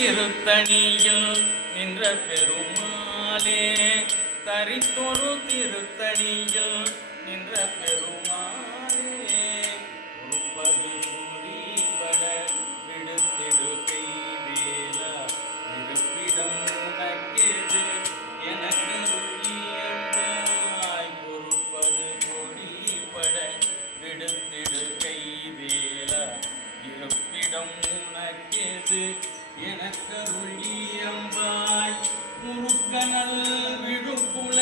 திருத்தணியில் நின்ற பெருமாளே தரித்தொரு திருத்தணியில் நின்ற பெருமாளே உருப்பது புரிபட விடுத்திடு கைவேல இருப்பிடம் உனக்கெது எனக்கு உரியம்பாய் பொறுப்பது பொடிபட விடுத்திடு கைவேல இருப்பிடம் உனக்கெது முருக்கனல் விழுப்புல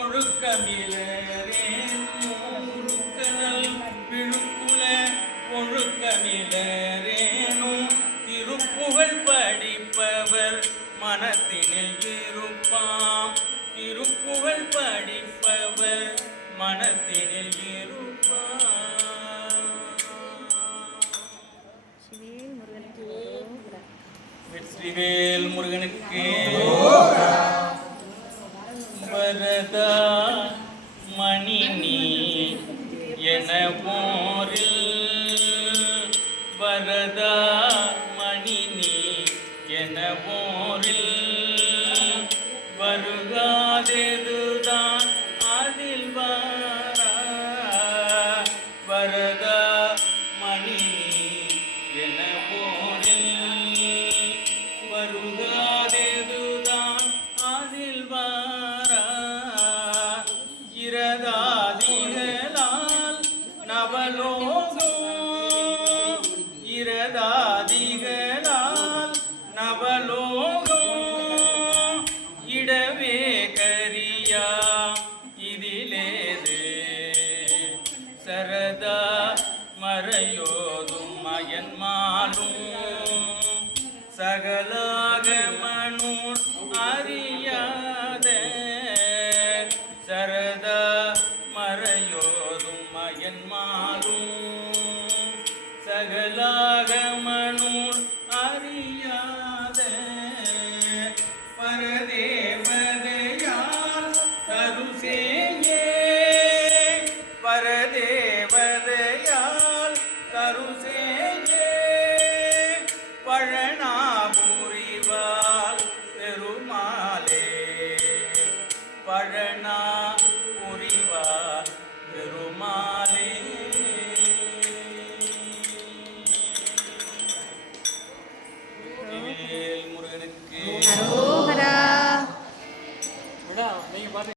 ஒழுக்கமிழரேன் முருக்கனல் விழுப்புல ஒழுக்கமிழரேனும் திருப்புகழ் படிப்பவர் மனத்தினில் இருப்பாம். திருப்புகழ் படிப்பவர் மனத்தினில் இருப்பாம். வெற்றிவேல் முருகனுக்கு வரதா மணினி என போரில் வரதா மணினி என போரில் வருகாதெதுதான் இரதாதிகளால் நவலோகம் இடவே கரியா. இதிலேது சரதா மறையோதும் மயன்மாலும் சகலாக சகலாகமனு அறியாத சரதா மறையோதும் மயன்மாலும் சகலாகமனூர் அறியாத பரதேவதையால் தருசேயே. பரதேவதையால் தருசேயே. பழனாபுரிவால் பெருமாளே. பழனா